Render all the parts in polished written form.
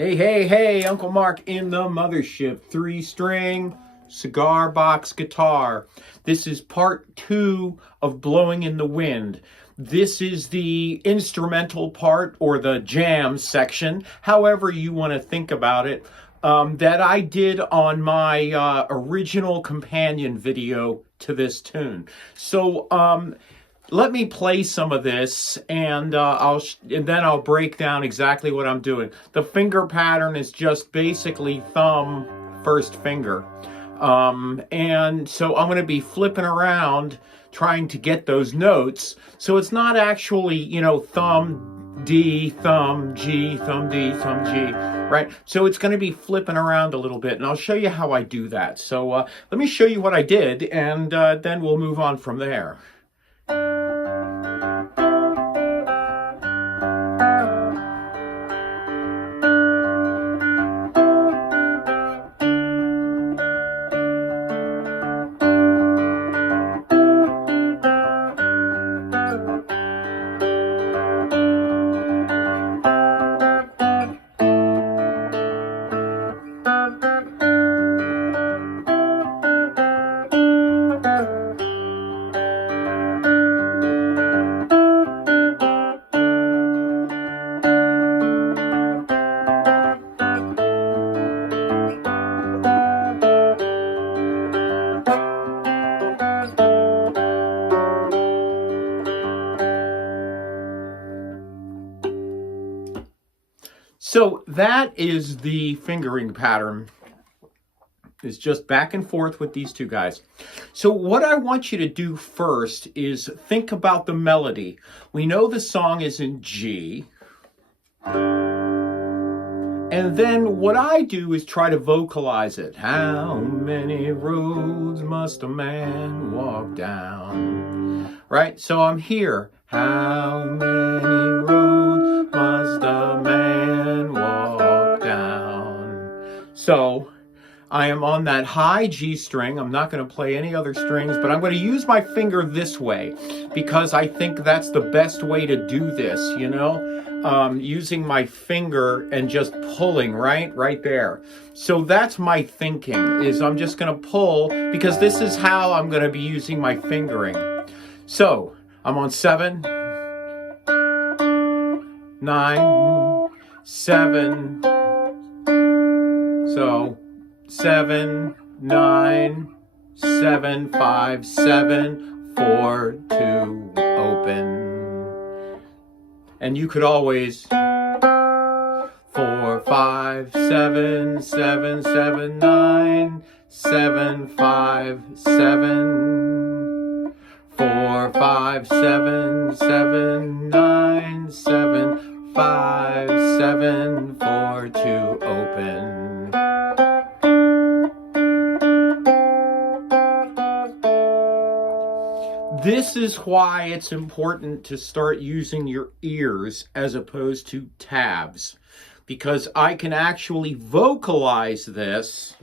Hey, hey, hey, Uncle Mark in the mothership. 3-string cigar box guitar. This is part 2 of Blowing in the Wind. This is the instrumental part, or the jam section, however you want to think about it, that I did on my original companion video to this tune. So, let me play some of this, and then I'll break down exactly what I'm doing. The finger pattern is just basically thumb, first finger. And so I'm going to be flipping around trying to get those notes. So it's not actually, you know, thumb, D, thumb, G, thumb, D, thumb, G, right? So it's going to be flipping around a little bit, and I'll show you how I do that. So let me show you what I did, and then we'll move on from there. So that is the fingering pattern. It's just back and forth with these two guys. So what I want you to do first is think about the melody. We know the song is in G. And then what I do is try to vocalize it. How many roads must a man walk down? Right? So I'm here. How many roads must a man walk down? So I am on that high G string. I'm not going to play any other strings, but I'm going to use my finger this way because I think that's the best way to do this, you know? Using my finger and just pulling right there. So that's my thinking, is I'm just going to pull because this is how I'm going to be using my fingering. So I'm on 7, 9, 7. So 7, 9, 7, 5, 7, 4, 2, open. And you could always 4, 5, 7, 7, 7, 9, 7, 5, 7, 4, 5, 7, 7, 9, 7, 5, 7, 4, 2, open. This is why it's important to start using your ears as opposed to tabs, because I can actually vocalize this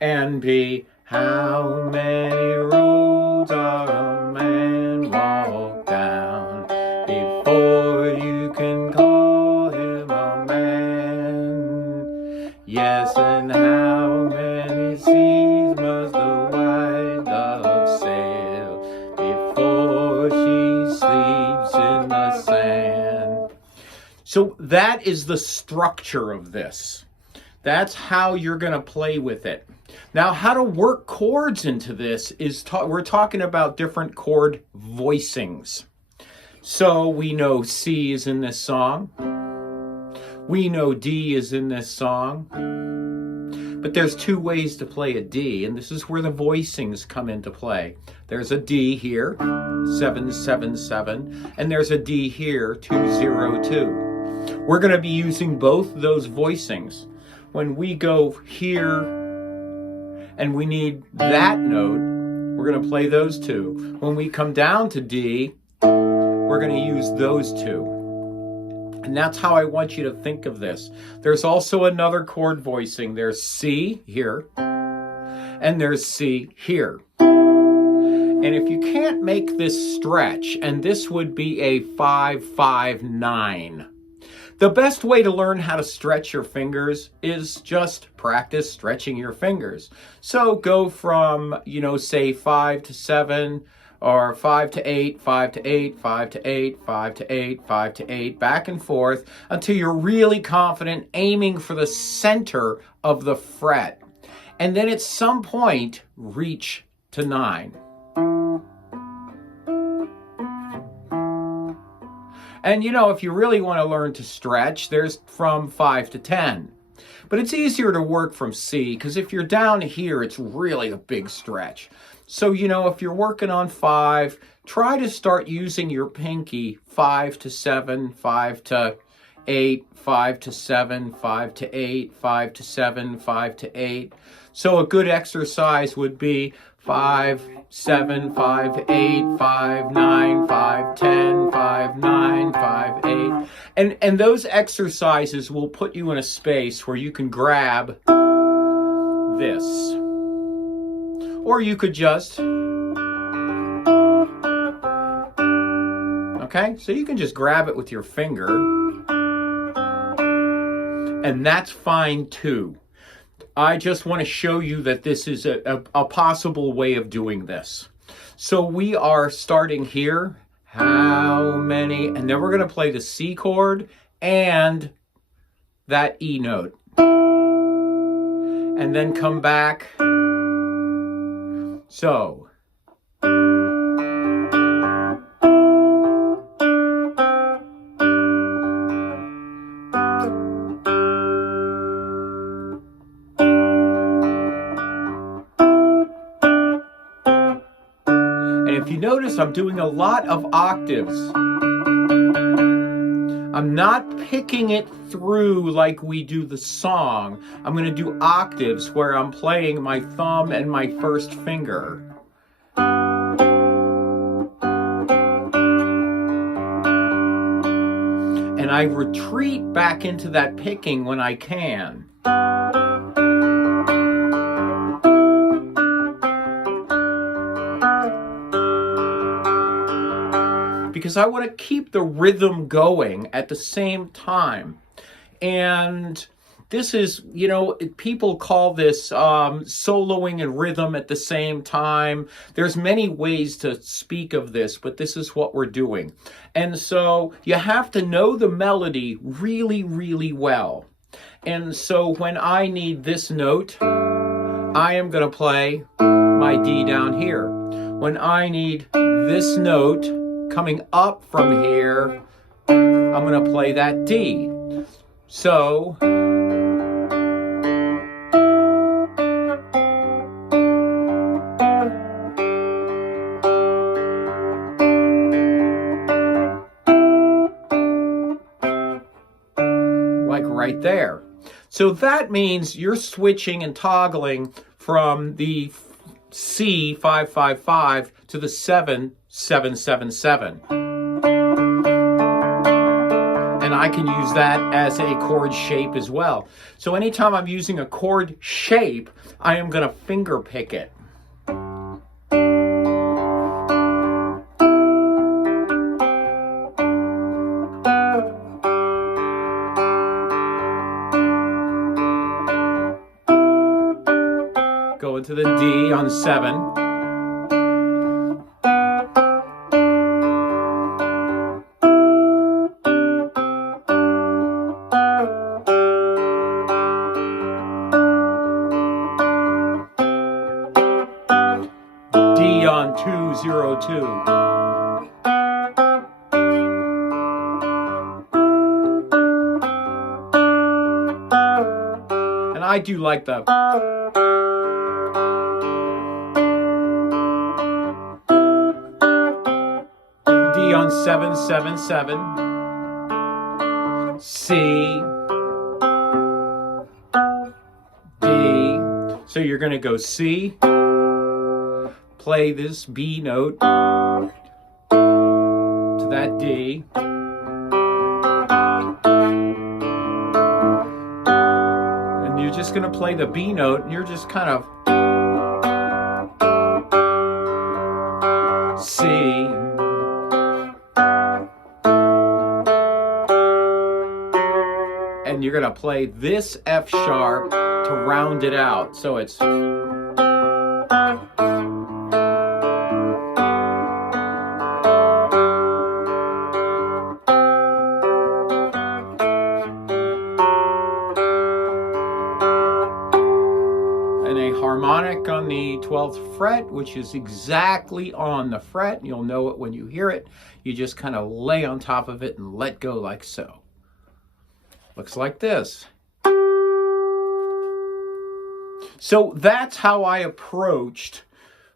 and be, how many roads are a man walk down before you can call him a man? Yes, and how many seas must the white dove sail before she sleeps in the sand? So that is the structure of this. That's how you're going to play with it. Now, how to work chords into this is we're talking about different chord voicings. So we know C is in this song. We know D is in this song. But there's 2 ways to play a D, and this is where the voicings come into play. There's a D here, 7, 7, 7, and there's a D here, 2, 0, 2. We're going to be using both those voicings. When we go here and we need that note, we're going to play those 2. When we come down to D, we're going to use those 2. And that's how I want you to think of this. There's also another chord voicing. There's C here, and there's C here. And if you can't make this stretch, and this would be a 5, 5, 9, The best way to learn how to stretch your fingers is just practice stretching your fingers. So go from, you know, say 5 to 7, or 5 to 8, 5 to 8, 5 to 8, 5 to 8, 5 to 8, back and forth until you're really confident, aiming for the center of the fret. And then at some point, reach to 9. And you know, if you really want to learn to stretch, there's from 5 to 10. But it's easier to work from C, because if you're down here, it's really a big stretch. So, you know, if you're working on 5, try to start using your pinky 5 to 7, 5 to 8, 5 to 7, 5 to 8, 5 to 7, 5 to 8. So a good exercise would be 5, 7, 5, 8, 5, 9, 5, 10, 5, 9, 5, 8. And those exercises will put you in a space where you can grab this. Or you could just, okay? So you can just grab it with your finger. And that's fine too. I just want to show you that this is a possible way of doing this. So we are starting here. How many? And then we're going to play the C chord and that E note. And then come back. So. If you notice, I'm doing a lot of octaves. I'm not picking it through like we do the song. I'm going to do octaves where I'm playing my thumb and my first finger. And I retreat back into that picking when I can. Because I want to keep the rhythm going at the same time. And this is, you know, people call this soloing and rhythm at the same time. There's many ways to speak of this, but this is what we're doing. And so you have to know the melody really, really well. And so when I need this note, I am going to play my D down here. When I need this note coming up from here, I'm going to play that D. So, like right there. So that means you're switching and toggling from the C 555 to the 7-7-7-7. And I can use that as a chord shape as well. So anytime I'm using a chord shape, I am going to finger pick it. Go into the D on 7. D on 2-0-2. And I do like the D on 7-7-7. C, D. So you're going to go C, play this B note to that D, and you're just going to play the B note, and you're just kind of C, play this F sharp to round it out. So it's... harmonic on the 12th fret, which is exactly on the fret. You'll know it when you hear it. You just kind of lay on top of it and let go like so. Looks like this. So that's how I approached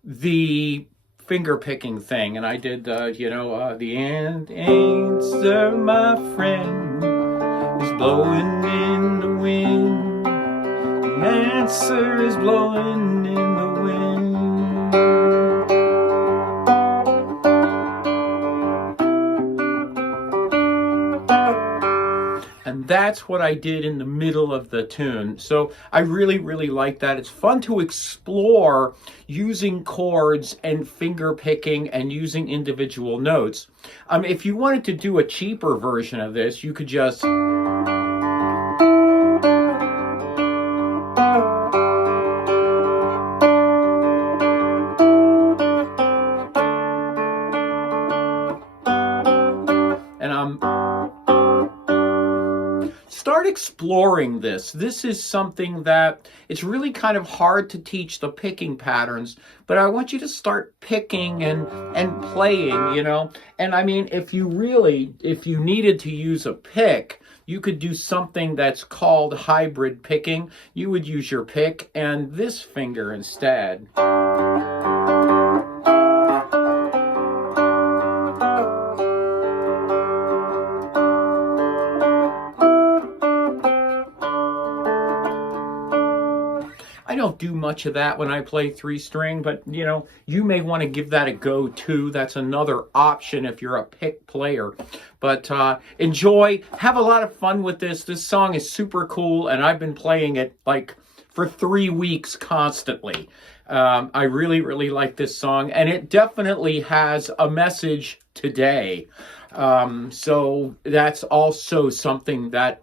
the finger picking thing. And I did, the answer, my friend, is blowing in the wind. The answer is blowing in the wind. And that's what I did in the middle of the tune. So I really, really like that. It's fun to explore using chords and finger picking and using individual notes. If you wanted to do a cheaper version of this, you could just... start exploring this. This is something that it's really kind of hard to teach the picking patterns, but I want you to start picking and playing, And I mean, if you needed to use a pick, you could do something that's called hybrid picking. You would use your pick and this finger instead. I don't do much of that when I play 3-string, but you may want to give that a go too. That's another option if you're a pick player. But enjoy, have a lot of fun with this. This song is super cool, and I've been playing it like for 3 weeks constantly. I really, really like this song, and it definitely has a message today. So that's also something that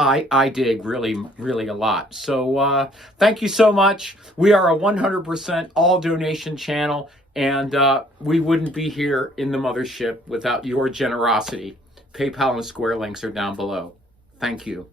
I dig really, really a lot. So thank you so much. We are a 100% all donation channel, and we wouldn't be here in the mothership without your generosity. PayPal and Square links are down below. Thank you.